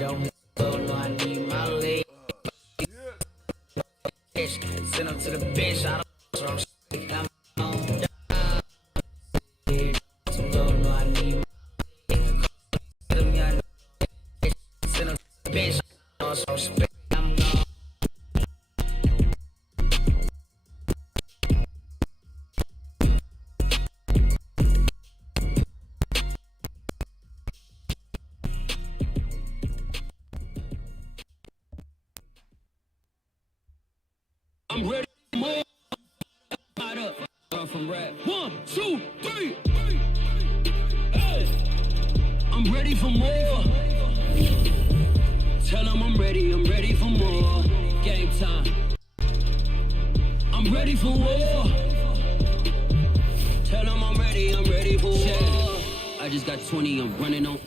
don't know I need my leg. Send them to the bench. I don't I'm on. Don't know I need my leg. Send them to the bench. I'm gone. I'm ready for more. Light up. From rap. 1, 2, 3. Hey. I'm ready for more. Tell them I'm ready for more. Game time. I'm ready for war. Tell them I'm ready for war. I just got 20, I'm running on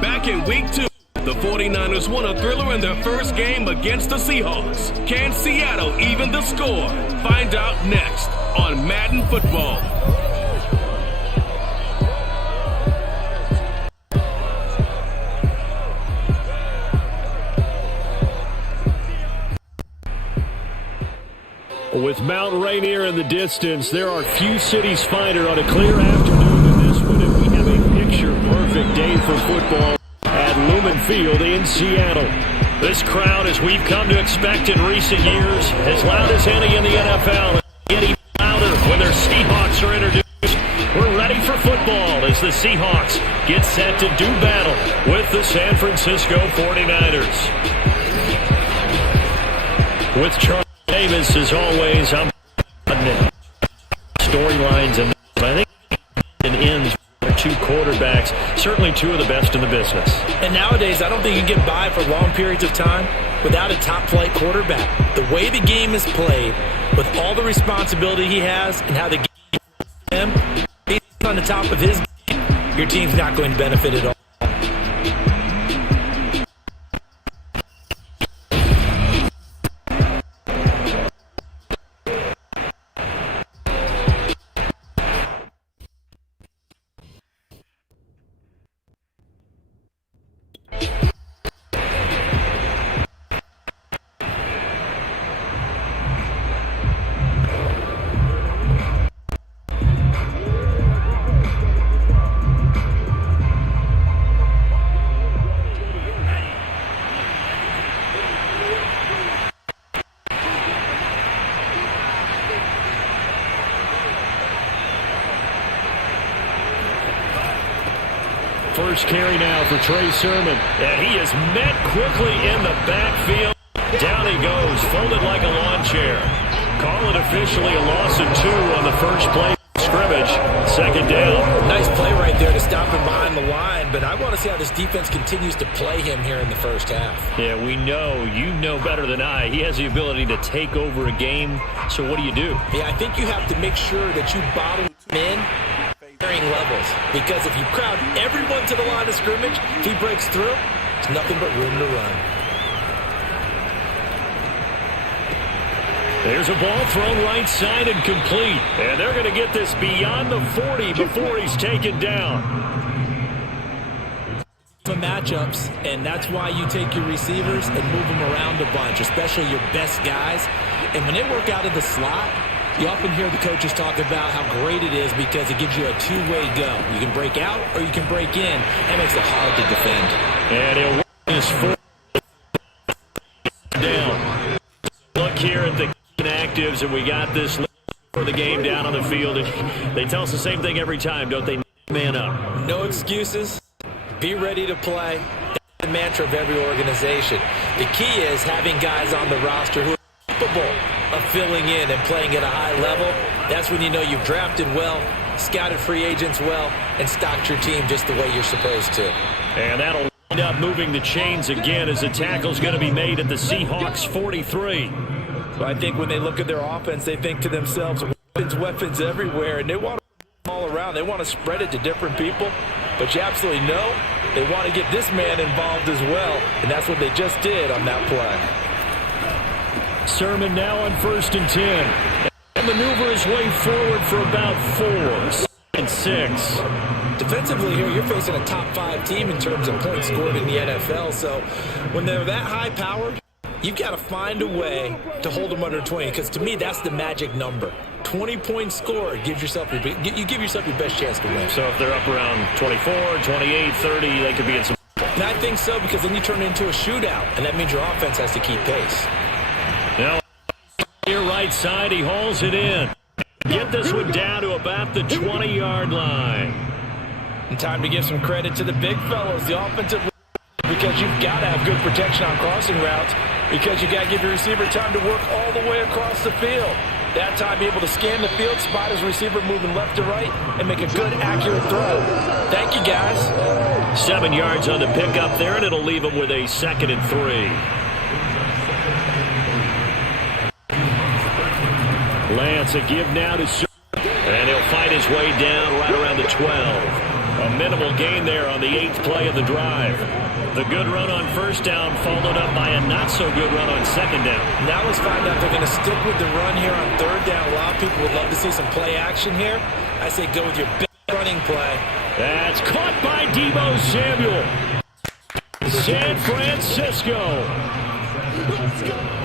Back in week 2, the 49ers won a thriller in their first game against the Seahawks. Can Seattle even the score? Find out next on Madden Football. With Mount Rainier in the distance, there are few cities finer on a clear afternoon than this one, and we have a picture-perfect day for football at Lumen Field in Seattle. This crowd, as we've come to expect in recent years, as loud as any in the NFL, and getting louder when their Seahawks are introduced. We're ready for football as the Seahawks get set to do battle with the San Francisco 49ers. With Charles Davis, as always, I'm storylines, and I think it ends with 2 quarterbacks, certainly 2 of the best in the business. And nowadays, I don't think you can get by for long periods of time without a top-flight quarterback. The way the game is played, with all the responsibility he has and how the game is him, he's on the top of his game, your team's not going to benefit at all. First carry now for Trey Sermon. And he is met quickly in the backfield. Down he goes, folded like a lawn chair. Call it officially a loss of 2 on the first play of scrimmage. Second down. Nice play right there to stop him behind the line, but I want to see how this defense continues to play him here in the first half. Yeah, we know, you know better than I, he has the ability to take over a game. So what do you do? Yeah, I think you have to make sure that you bottle him in varying levels, because if you crowd everyone to the line of scrimmage, if he breaks through, there's nothing but room to run. There's a ball thrown right side and complete, and they're going to get this beyond the 40 before he's taken down. Matchups, and that's why you take your receivers and move them around a bunch, especially your best guys. And when they work out of the slot, you often hear the coaches talk about how great it is because it gives you a two-way go. You can break out or you can break in. That makes it hard to defend. And he'll run his 4 down. Look here at the actives, and we got this for the game down on the field. And they tell us the same thing every time, don't they? Man up. No excuses. Be ready to play. That's the mantra of every organization. The key is having guys on the roster who are capable of filling in and playing at a high level. That's when you know you've drafted well, scouted free agents well, and stocked your team just the way you're supposed to. And that'll wind up moving the chains again as the tackle's going to be made at the Seahawks 43. Well, I think when they look at their offense, they think to themselves, weapons everywhere, and they want to all around. They want to spread it to different people, but you absolutely know they want to get this man involved as well, and that's what they just did on that play. Sermon now on 1st and 10. And maneuver his way forward for about 4. 6. Defensively here, you're facing a top 5 team in terms of points scored in the NFL. So when they're that high-powered, you've got to find a way to hold them under 20, because to me, that's the magic number. 20 points scored gives yourself you give yourself your best chance to win. So if they're up around 24, 28, 30, they could be in some. And I think so, because then you turn it into a shootout, and that means your offense has to keep pace. Now, here right side, he hauls it in. Get this one down to about the 20-yard line. And time to give some credit to the big fellows, the offensive, because you've got to have good protection on crossing routes, because you got to give your receiver time to work all the way across the field. That time, be able to scan the field, spot his receiver moving left to right, and make a good, accurate throw. Thank you, guys. 7 yards on the pickup there, and it'll leave him with a 2nd and 3. Lance, a give now to Sermon, and he'll fight his way down right around the 12. A minimal gain there on the 8th play of the drive. The good run on 1st down followed up by a not-so-good run on 2nd down. Now let's find out if they're going to stick with the run here on 3rd down. A lot of people would love to see some play action here. I say go with your big running play. That's caught by Deebo Samuel. San Francisco.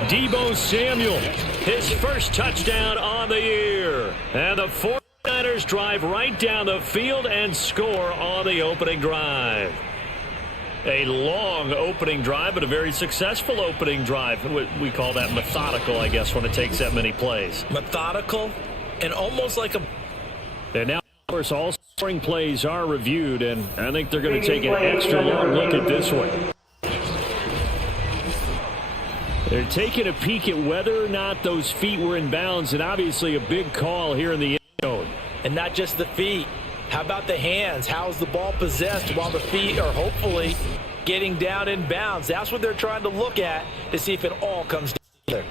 Deebo Samuel, his first touchdown on the year. And the 49ers drive right down the field and score on the opening drive. A long opening drive, but a very successful opening drive. We call that methodical, I guess, when it takes that many plays. Methodical and almost like a... And now, of course, all scoring plays are reviewed, and I think they're going to take an extra long look at this one. They're taking a peek at whether or not those feet were in bounds, and obviously a big call here in the end zone. And not just the feet. How about the hands? How's the ball possessed while the feet are hopefully getting down in bounds? That's what they're trying to look at to see if it all comes together.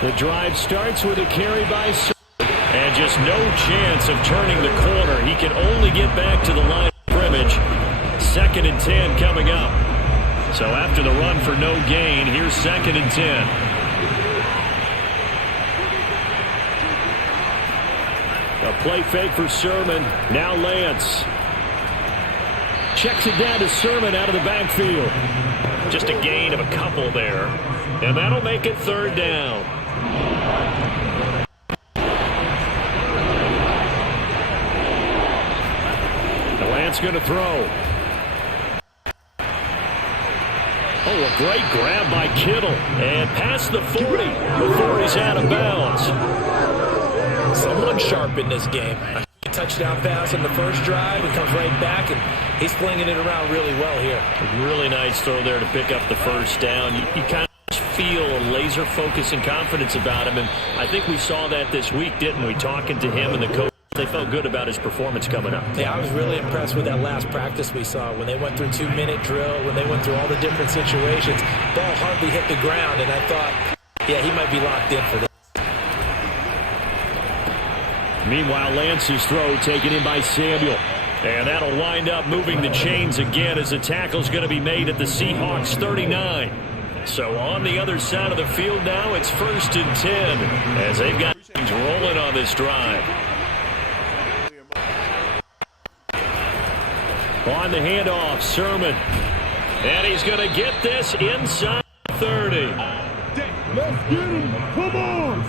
The drive starts with a carry by Sermon. And just no chance of turning the corner. He can only get back to the line of scrimmage. 2nd and 10 coming up. So after the run for no gain, here's 2nd and 10. A play fake for Sermon. Now Lance. Checks it down to Sermon out of the backfield. Just a gain of a couple there. And that'll make it 3rd down. Lance going to throw. Oh, a great grab by Kittle. And past the 40 before he's out of bounds. Someone sharp in this game. A touchdown pass in the first drive. He comes right back, and he's flinging it around really well here. A really nice throw there to pick up the 1st down. You kind of feel a laser focus and confidence about him, and I think we saw that this week, didn't we? Talking to him and the coach. They felt good about his performance coming up. Yeah, I was really impressed with that last practice we saw when they went through 2-minute drill, when they went through all the different situations. Ball hardly hit the ground, and I thought, yeah, he might be locked in for this. Meanwhile, Lance's throw taken in by Samuel. And that'll wind up moving the chains again as the tackle's going to be made at the Seahawks 39. So on the other side of the field now, it's 1st and 10 as they've got things rolling on this drive. On the handoff, Sermon. And he's going to get this inside 30. Let's get him. Come on.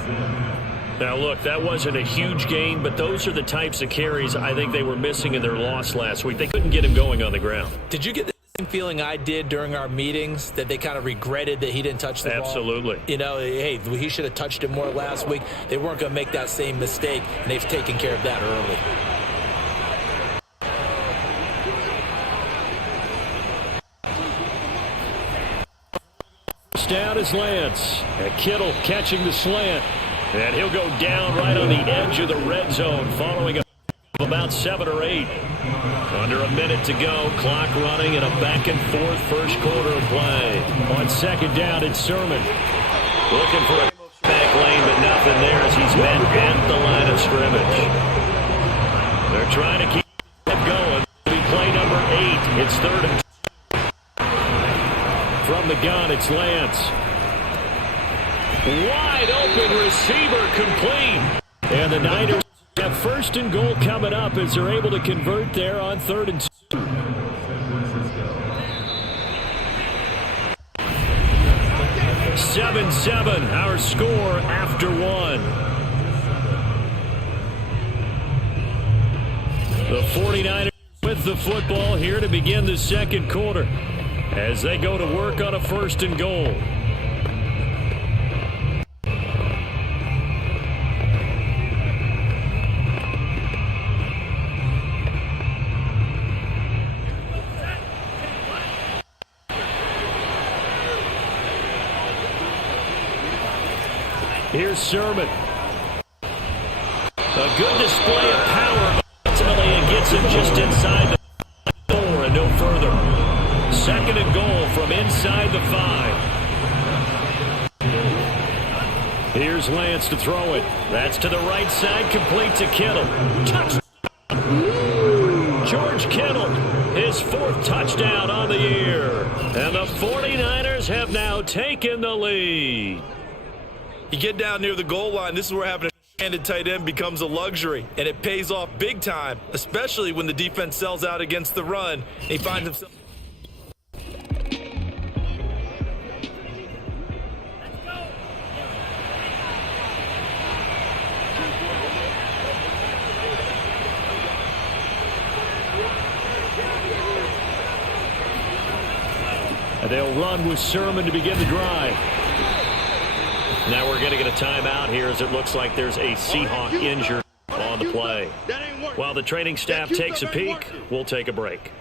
Now, look, that wasn't a huge gain, but those are the types of carries I think they were missing in their loss last week. They couldn't get him going on the ground. Did you get the same feeling I did during our meetings, that they kind of regretted that he didn't touch the ball? Absolutely. You know, hey, he should have touched it more last week. They weren't going to make that same mistake, and they've taken care of that early. Down is Lance. And Kittle catching the slant. And he'll go down right on the edge of the red zone following about 7 or 8. Under a minute to go. Clock running in a back-and-forth first quarter of play. On 2nd down, it's Sermon. Looking for a back lane, but nothing there as he's met at the line of scrimmage. They're trying to keep it going. It'll be play number 8. It's 3rd and 2. From the gun, it's Lance. Wide open receiver complete. And the Niners have 1st and goal coming up as they're able to convert there on 3rd and 2. (7-7) our score after 1. The 49ers with the football here to begin the 2nd quarter as they go to work on a 1st and goal. Here's Sermon. A good display of power. Ultimately, it gets him just inside the 4 and no further. 2nd and goal from inside the 5. Here's Lance to throw it. That's to the right side, complete to Kittle. Touchdown. George Kittle, his 4th touchdown on the year. And the 49ers have now taken the lead. You get down near the goal line, this is where having a handed tight end becomes a luxury, and it pays off big time, especially when the defense sells out against the run, and he finds himself. And they'll run with Sermon to begin the drive. Now we're going to get a timeout here as it looks like there's a Seahawk injured on the play. While the training staff takes a peek, we'll take a break.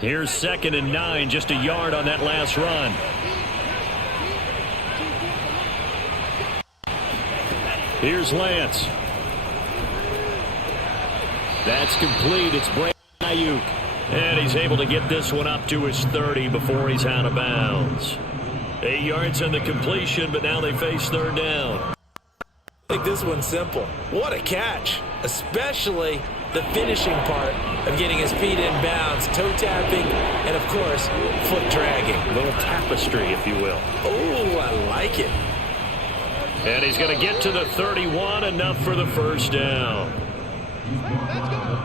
Here's 2nd and 9, just a yard on that last run. Here's Lance. That's complete. It's Brandon Ayuk. And he's able to get this one up to his 30 before he's out of bounds. 8 yards on the completion, but now they face 3rd down. I think this one's simple. What a catch, especially the finishing part of getting his feet in bounds, toe tapping, and of course, foot dragging. A little tapestry, if you will. Oh, I like it. And he's going to get to the 31, enough for the 1st down.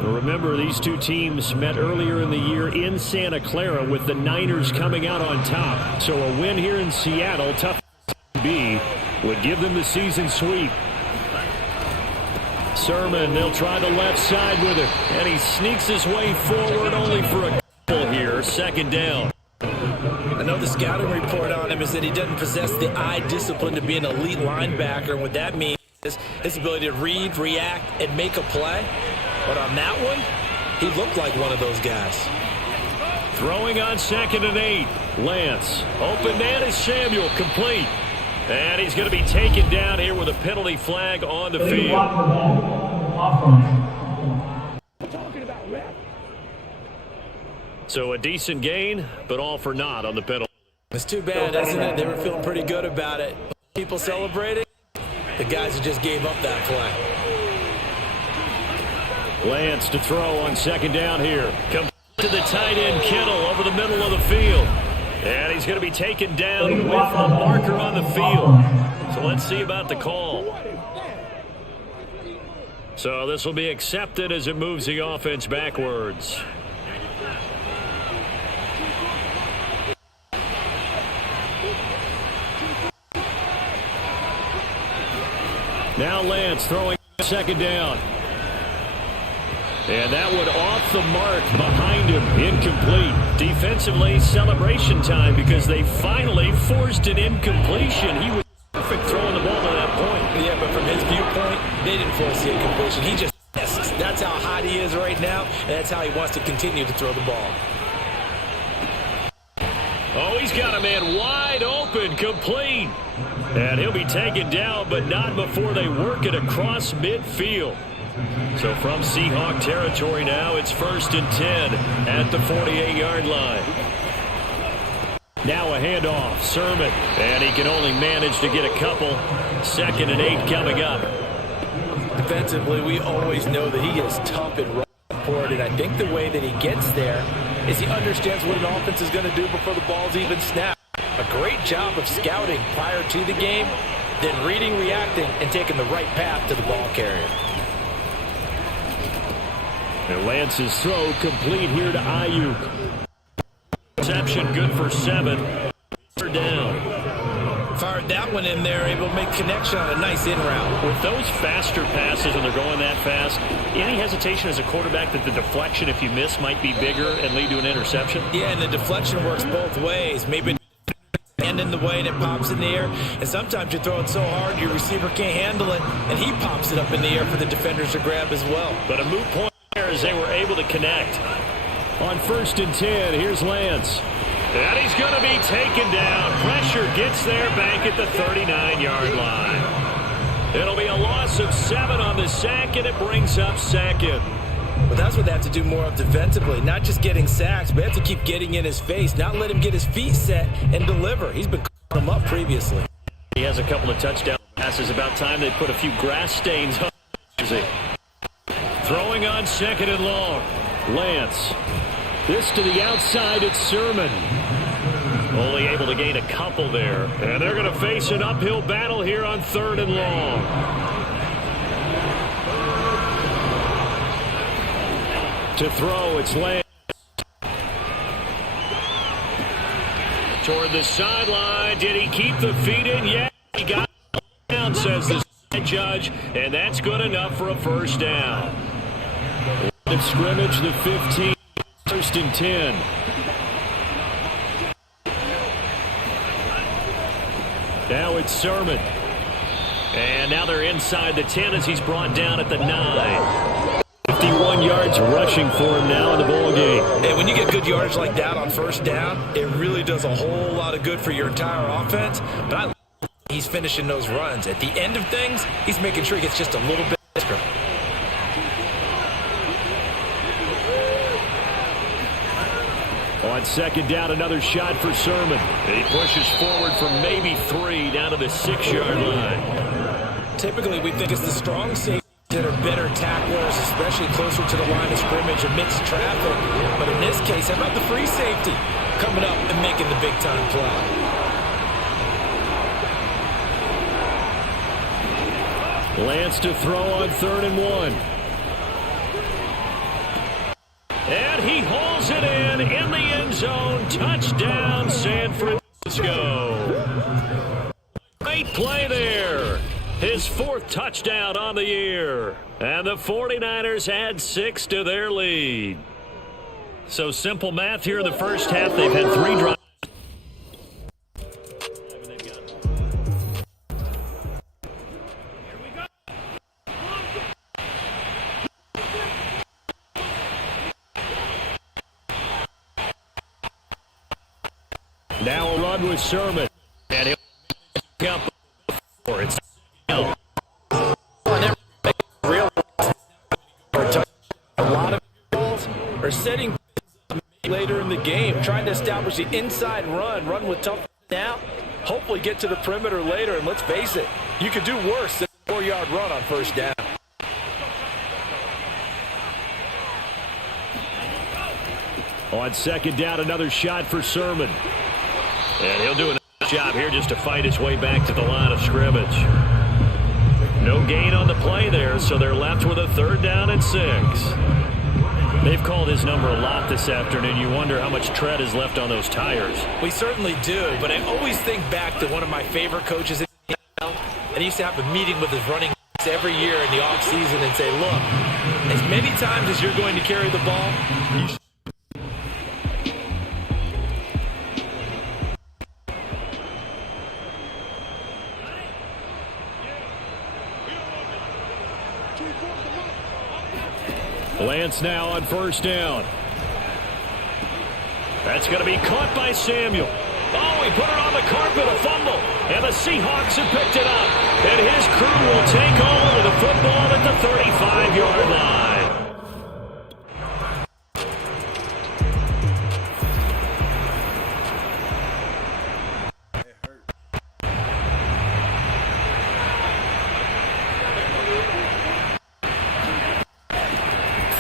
Remember, these two teams met earlier in the year in Santa Clara with the Niners coming out on top. So a win here in Seattle, tough to be, would give them the season sweep. Sermon, they'll try the left side with it. And he sneaks his way forward only for a couple here. 2nd down. I know the scouting report on him is that he doesn't possess the eye discipline to be an elite linebacker. And what that means is his ability to read, react, and make a play. But on that one, he looked like one of those guys. Throwing on 2nd and 8. Lance. Open man is Samuel. Complete. And he's going to be taken down here with a penalty flag on the field. So a decent gain, but all for naught on the penalty. It's too bad, isn't it? They were feeling pretty good about it. People celebrating. The guys who just gave up that play. Lance to throw on 2nd down here. Come to the tight end, Kittle, over the middle of the field. And he's going to be taken down with a marker on the field. So let's see about the call. So this will be accepted as it moves the offense backwards. Now Lance throwing 2nd down. And that one off the mark behind him. Incomplete. Defensively, celebration time because they finally forced an incompletion. He was perfect throwing the ball to that point. Yeah, but from his viewpoint, they didn't force the incompletion. He just missed. That's how hot he is right now, and that's how he wants to continue to throw the ball. Oh, he's got a man wide open, complete. And he'll be taken down, but not before they work it across midfield. So from Seahawk territory now, it's 1st and 10 at the 48-yard line. Now a handoff, Sermon, and he can only manage to get a couple. 2nd and 8 coming up. Defensively, we always know that he is tough and rough forward, and I think the way that he gets there is he understands what an offense is going to do before the ball's even snapped. A great job of scouting prior to the game, then reading, reacting, and taking the right path to the ball carrier. And Lance's throw complete here to Ayuk. Reception good for 7. Third down. Fired that one in there, able to make connection on a nice in route. With those faster passes when they're going that fast, any hesitation as a quarterback that the deflection, if you miss, might be bigger and lead to an interception? Yeah, and the deflection works both ways. Maybe hand in the way and it pops in the air, and sometimes you throw it so hard your receiver can't handle it, and he pops it up in the air for the defenders to grab as well. But a moot point there as they were able to connect. On 1st and 10, here's Lance. And he's going to be taken down. Pressure gets there back at the 39-yard line. It'll be a loss of 7 on the sack, and it brings up 2nd. But that's what they have to do more of defensively. Not just getting sacks, but they have to keep getting in his face, not let him get his feet set and deliver. He's been calling him up previously. He has a couple of touchdown passes. About time they put a few grass stains on his jersey. Throwing on 2nd and long. Lance. This to the outside, it's Sermon. Only able to gain a couple there. And they're going to face an uphill battle here on 3rd and long. To throw, it's Lance. Toward the sideline. Did he keep the feet in? Yeah, he got it down, says the judge. And that's good enough for a first down. At scrimmage, the 15. 1st and 10. Now it's Sermon. And now they're inside the 10 as he's brought down at the 9. 51 yards rushing for him now in the ball game. And when you get good yardage like that on first down, it really does a whole lot of good for your entire offense. But he's finishing those runs. At the end of things, he's making sure he gets just a little bit extra. On 2nd down, another shot for Sermon. He pushes forward for maybe 3 down to the 6-yard line. Typically, we think it's the strong safeties that are better tacklers, especially closer to the line of scrimmage amidst traffic. But in this case, how about the free safety coming up and making the big-time play? Lance to throw on 3rd and 1. And he hauls it in the end zone. Touchdown, San Francisco. Great play there. His 4th touchdown on the year. And the 49ers add 6 to their lead. So simple math here in the first half. They've had 3 drives. Now a run with Sermon. And he'll pick up for it. A lot of balls are setting later in the game, trying to establish the inside run with tough now. Hopefully get to the perimeter later, and let's face it, you could do worse than a 4-yard run on first down. On 2nd down, another shot for Sermon. And he'll do a nice job here just to fight his way back to the line of scrimmage. No gain on the play there, so they're left with a 3rd down and 6. They've called his number a lot this afternoon. You wonder how much tread is left on those tires. We certainly do, but I always think back to one of my favorite coaches in the NFL, and he used to have a meeting with his running backs every year in the offseason and say, look, as many times as you're going to carry the ball, you should. Lance now on 1st down. That's going to be caught by Samuel. Oh, he put it on the carpet, a fumble. And the Seahawks have picked it up. And his crew will take over with the football at the 35-yard line.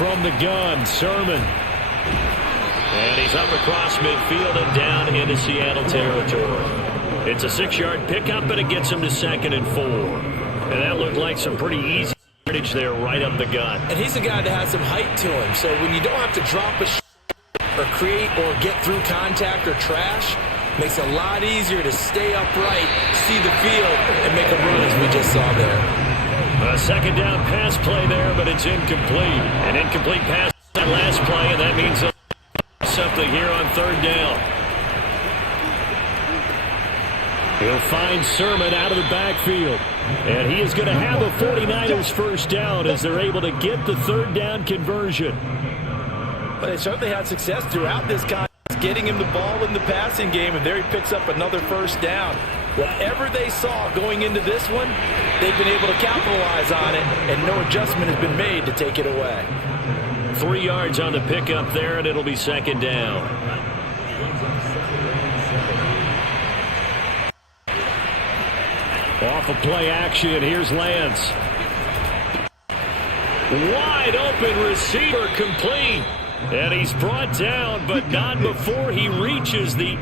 from the gun, Sermon. And he's up across midfield and down into Seattle territory. It's a 6-yard pickup, but it gets him to 2nd and 4. And that looked like some pretty easy yardage there right up the gut. And he's a guy that has some height to him, so when you don't have to drop a or create or get through contact or trash, makes it a lot easier to stay upright, see the field, and make a run as we just saw there. A 2nd down pass play there, but it's incomplete. An incomplete pass that last play, and that means something here on 3rd down. He'll find Sermon out of the backfield. And he is going to have a 49ers first down as they're able to get the 3rd down conversion. But they certainly had success throughout this contest, getting him the ball in the passing game, and there he picks up another first down. Whatever they saw going into this one, they've been able to capitalize on it, and no adjustment has been made to take it away. 3 yards on the pickup there, and it'll be 2nd down. Off of play action, here's Lance. Wide open receiver complete. And he's brought down, but not before he reaches the...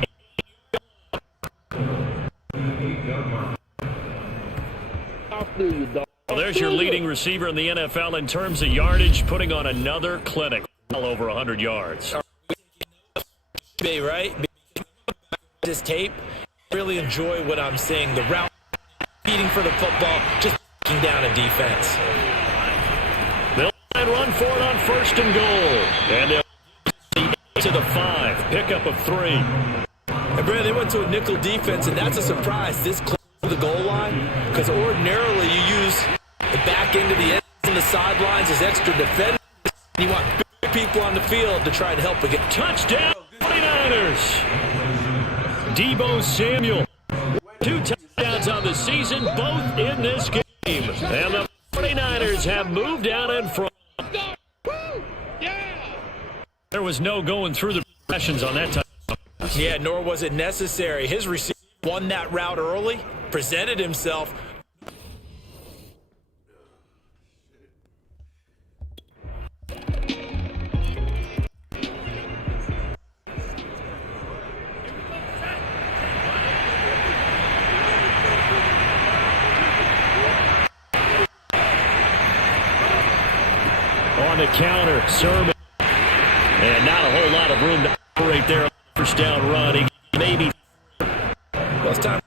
Well, there's your leading receiver in the NFL in terms of yardage, putting on another clinic. Well over 100 yards. Right? This tape, really enjoy what I'm seeing. The route, feeding for the football, just breaking down a defense. They'll run for it on 1st and goal. And they'll to the 5, pickup of 3. And Brandon, they went to a nickel defense, and that's a surprise this close to the goal line, because ordinarily you use the back end of the end and the sidelines as extra defenders. You want big people on the field to try and help again. Touchdown, 49ers. Deebo Samuel. 2 touchdowns on the season, both in this game. And the 49ers have moved down in front. There was no going through the progressions on that time. Yeah, nor was it necessary. His receiver won that route early, presented himself. On the counter, Sermon. And not a whole lot of room to operate there on the 1st down run. He maybe. Well, it's time.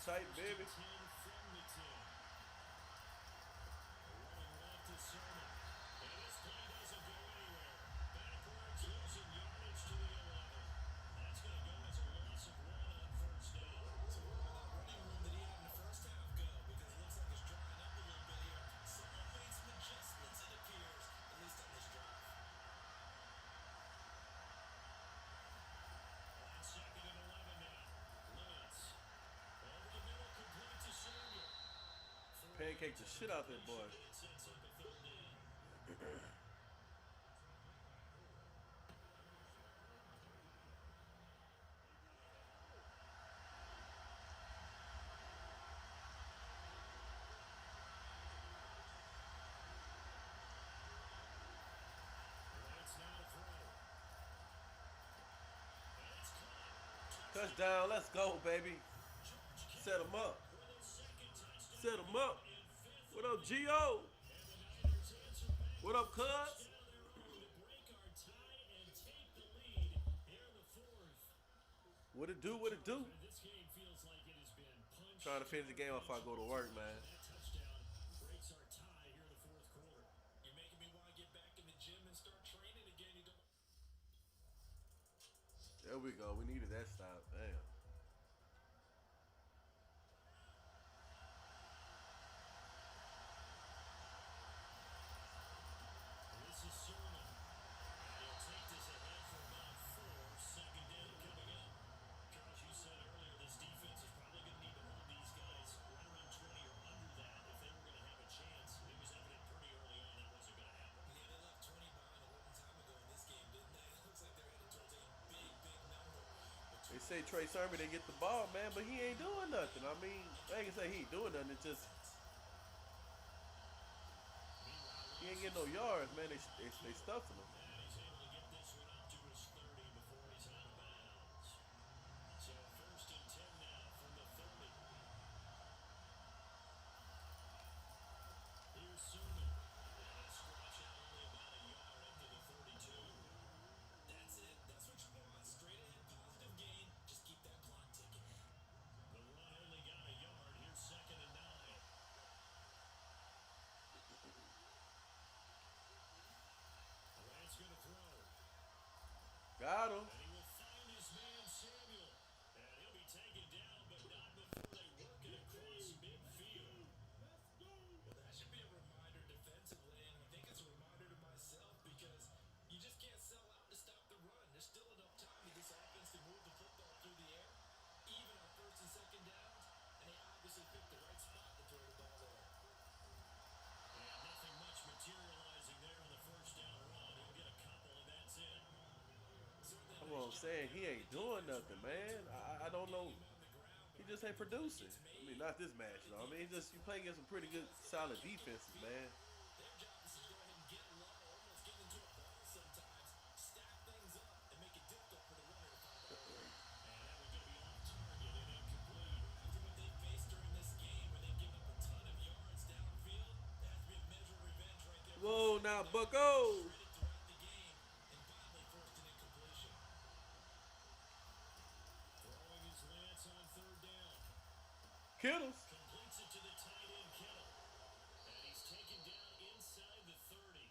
tight, baby. 10 from the 10. Running left to Sermon. And this play doesn't go anywhere. Backwards, losing yardage to the 11. That's going to go as a loss of 1 on first down. So where did that running room that he had in the first half go? Because it looks like it's drying up a little bit here. Someone made some adjustments, it appears, at least on this drive. On 2nd and 11 now. Lance. Over the middle, complete to Samuel. Pancake the shit out that boy. It sets up a 3rd down. Lance now to throw. And it's caught. Touchdown, let's go, baby. Set him up. Set him up. What up, Gio? What up, cuz? What it do, what it do? Trying to finish the game before I go to work, man. You're making me want to get back in the gym and start training again. You don't. There we go. We needed that stop. Damn. This is Sermon. He'll take this ahead for about 4. 2nd down coming up. Charles, you said earlier this defense is probably going to need to hold these guys right around 20 or under that if they were going to have a chance. It was evident pretty early on that wasn't going to happen. Yeah, they left 20 behind a long time ago in this game, didn't they? It looks like they're headed towards a big, big number. They say Trey Sermon didn't get the ball, man, but he ain't doing nothing. I mean, I ain't gonna say he ain't doing nothing. It's just he ain't getting no yards, man. They stuffing him. He's able to get this one up to his 30 before he's out of bounds. So 1st and 10 now from the 30. Here's Sermon. And a scratch out only about a yard up to the 32. That's it. That's what you want. Straight ahead, positive gain. Just keep that clock ticking. The run only got a yard. Here's 2nd and 9. Lance going to throw. Got him. And he will find his man Samuel. And he'll be taken down, but not before they work it across midfield. Well, that should be a reminder defensively, and I think it's a reminder to myself because you just can't sell out to stop the run. There's still enough time for this offense to move the football through the air, even on 1st and 2nd downs, and they obviously picked the right spot to throw the ball there. And nothing much materializing there on the 1st down run. He'll get a couple, and that's it. That's what I'm saying. He ain't doing nothing, man. I don't know. He just ain't producing. I mean, not this match, though. I mean, you play against some pretty good, solid defenses, man. Their job is to go ahead and get low, almost get into a ball sometimes, stack things up, and make it difficult for the runner to find the hole. And that was going to be off target and incomplete. After what they faced during this game, where they've given up a ton of yards downfield, that has been measured revenge right there. Whoa, now, Bucko. Throughout the game, and finally forced an incompletion. Throwing his Lance on 3rd down. Kittles. Completes it to the tight end, Kittle. And he's taken down inside the 30.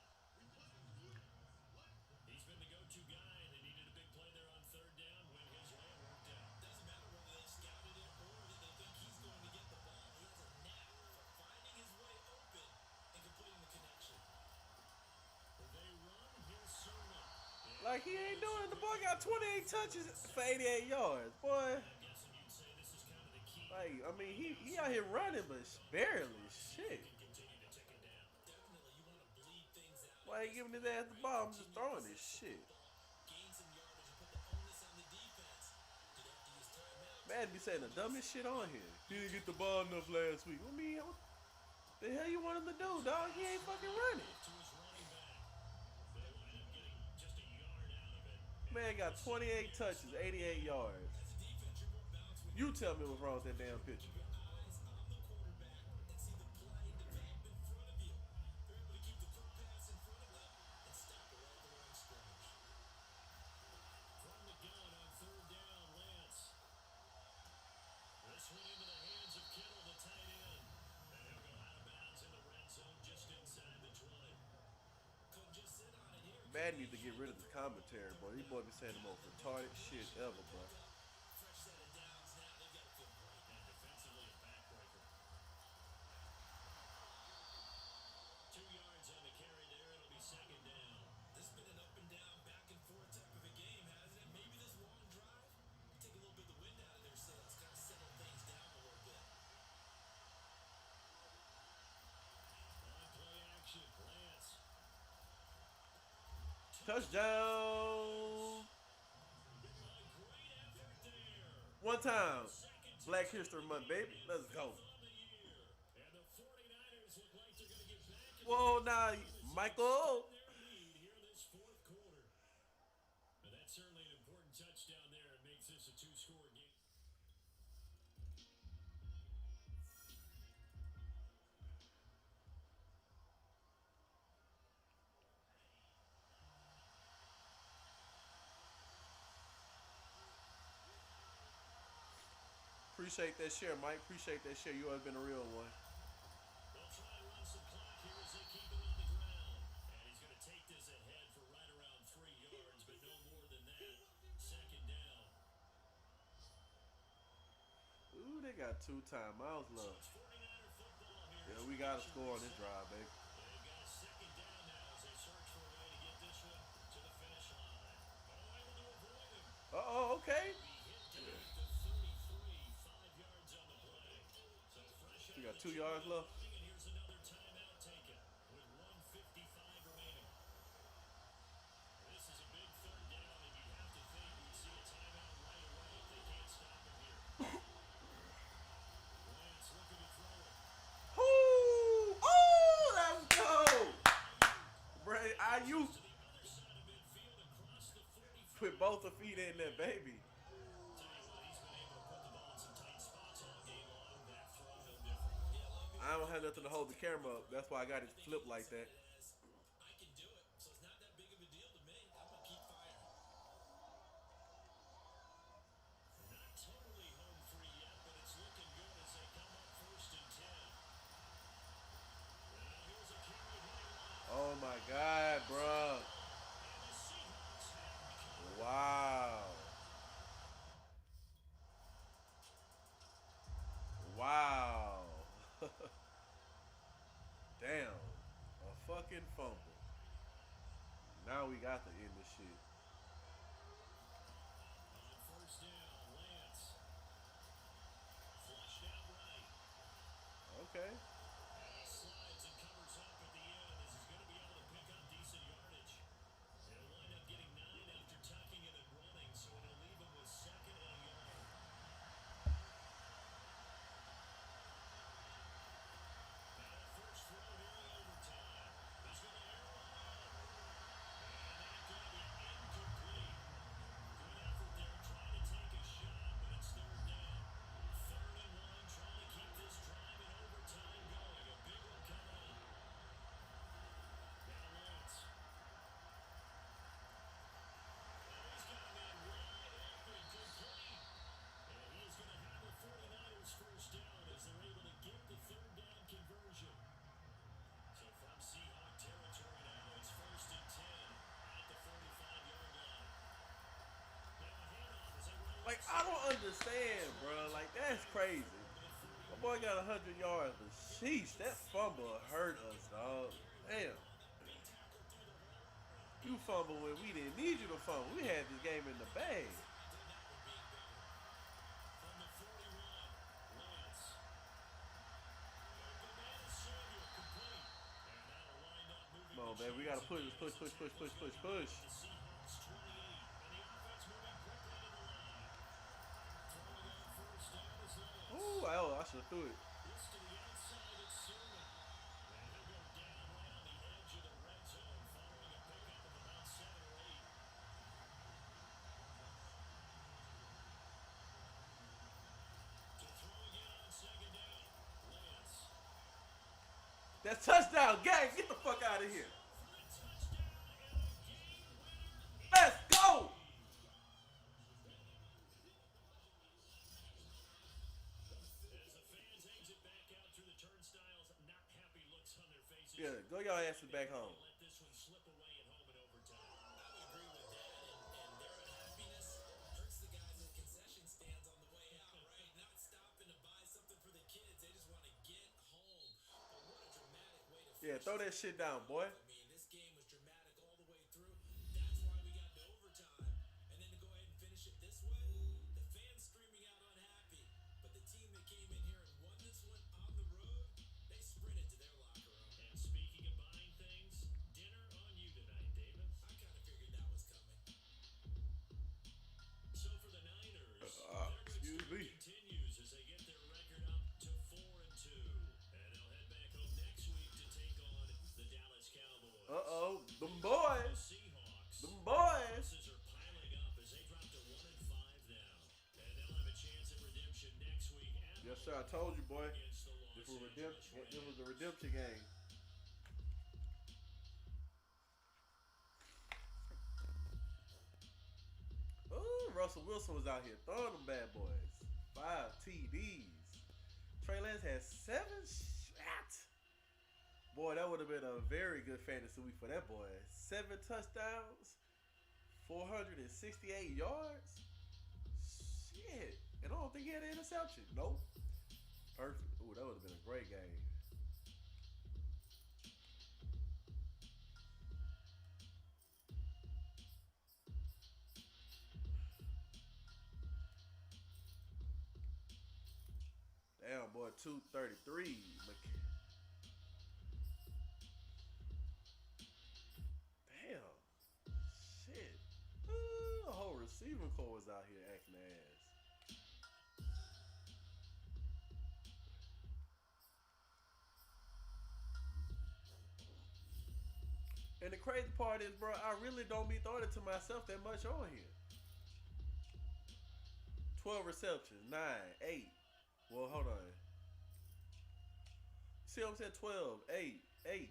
He's been the go-to guy, and they needed a big play there on 3rd down when his way worked out. Doesn't matter whether they scouted it or that they think he's going to get the ball. He has a knack for finding his way open and completing the connection. They run, here's Sermon. Like, he ain't doing it. The boy got 28 touches for 88 yards. Boy, I'm guessing you'd say this is kind of the key. like, I mean, he out here running, but barely. Shit. Continue to take it down. Definitely, you want to bleed things out. Why ain't giving his ass the ball? I'm just throwing this shit. Gain some yardage and put the onus on the defense. Did have to use timeout. Man, be saying the dumbest shit on here. He didn't get the ball enough last week. I mean, what the hell you want him to do, dog? He ain't fucking running. To his running back. They wind up getting just a yard out of it. Man got 28 touches, 88 yards. As a defense, you're more balanced when You tell me what's wrong with that damn picture. your eyes on the quarterback and see the play develop in front of you. They're able to keep the quick pass in front of them and stop it right at the line of scrimmage. From the gun on 3rd down, Lance. This one into the hands Madden need to get rid of the commentary, bro. These boys be saying the most retarded shit ever, bro. Touchdown! One time. Black History Month, baby. Let's go. Whoa, now, Michael. That's certainly an important touchdown there. It makes this a two-score game. Appreciate that share, Mike. Appreciate that share. You always been a real one. They'll try to run some clock here as they keep it on the ground. And he's going to take this ahead for right around 3 yards, but no more than that. Second down. Ooh, they got 2 timeouts left. It's 49er football here. Yeah, we got to score on this drive, baby. They've got a second down now as they search for a way to get this one to the finish line. Oh, able to avoid him. Uh-oh, okay. He hit to the 33, 5 yards on the play. So fresh We got 2 yards left. and here's another timeout taken with 1:55 remaining. This is a big third down, and you have to think we'd see a timeout right away if they can't stop him here. Lance looking to throw it. Ooh, oh, let's go. Bray, IU To the other side of midfield across the 45. put both the feet in there, baby. Tell you what, he's been able to put the ball in some tight spots all game long. That throw, no different. I don't have nothing to hold the camera up. That's why I got it flipped like that. I can do it, so it's not that big of a deal to me. I'm going to keep firing. Not totally home free yet, but it's looking good as they come up 1st and 10. Now here's a carry by Watt. Oh my God, bruh. And the Seahawks have Wow. Wow. Damn. A fucking fumble. Now we got to end this shit. on 1st down. Lance flushed out right. Okay. And he slides and covers up at the end as he's going to be able to pick up decent yardage. He'll wind up getting 9 after tucking it and running, so it'll leave him with 2nd and a yard. Now a first throw here in overtime. He's going to arrow it out. And that's going to be incomplete. Good effort there trying to take a shot, but it's 3rd down. 3rd and 1, trying to keep this drive in overtime going. A big one coming up. Now Lance. Oh, he's got a man wide open, complete. And he is going to have the 49ers first down as they're able to get the 3rd down conversion. So from Seahawk territory now, it's 1st and 10 at the 45-yard line. Now a handoff as they run Like, I don't understand, bro. Like, that's crazy. My boy got 100 yards, but sheesh, that fumble hurt us, dog. Damn. You fumbled when we didn't need you to fumble. We had this game in the bag. from the 41. Lance. Open man is Samuel, complete. And that'll wind up moving Come on, the man. We got to chains push. to the Seahawks 28, and the offense moving quickly to the line. Throwing on 1st down is Lance. Ooh, I should have threw it. This to the outside, it's Sermon. And he'll go down right on the edge of the red zone following a pickup of about 7 or 8. To throw again on 2nd down. Lance. That's touchdown, gang. Get the fuck out of here. For the touchdown and a game winner. Let's go. As the fans exit back out through the turnstiles, not happy looks on their faces. Yeah, go y'all asses back home. Let this one slip away at home in overtime. Throw that shit down, boy. I mean, this game was dramatic all the way through. That's why we got to overtime. And then to go ahead and finish it this way, the fans screaming out unhappy. But the team that came in here and won this one on the road, they sprinted to their locker room. And speaking of buying things, dinner on you tonight, Davis. I kind of figured that was coming. So for the Niners, Excuse me. continues as they get their record up to 4-2. And they'll head back home next week to take on the Dallas Cowboys. Uh-oh. Them The boys. Seahawks. Them boys. Losses are piling up as they drop to 1-5 now. And they'll have a chance at redemption next week at Yes, sir. I told you, boy. against the Los This was Angeles redemption. It was a Rams. redemption game. Ooh, Russell Wilson was out here throwing them bad boys. 5 TDs. Trey Lance had 7 shots. Boy, that would have been a very good fantasy week for that boy. 7 touchdowns, 468 yards. Shit. And I don't think he had an interception. Nope. Perfect. Ooh, that would have been a great game. Damn, boy, 233. Damn. Shit. The whole receiving core was out here acting ass. And the crazy part is, bro, I really don't be throwing it to myself that much on here. 12 receptions, 9, 8. Well, hold on. See what I'm saying? 12, 8, 8.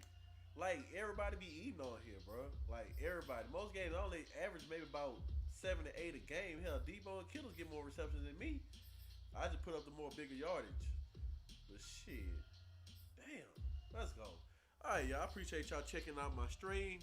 Like, everybody be eating on here, bro. Like, everybody. Most games I only average maybe about 7 to 8 a game. Hell, Debo and Kittles get more receptions than me. I just put up the more bigger yardage. But shit. Damn. Let's go. All right, y'all. I appreciate y'all checking out my stream.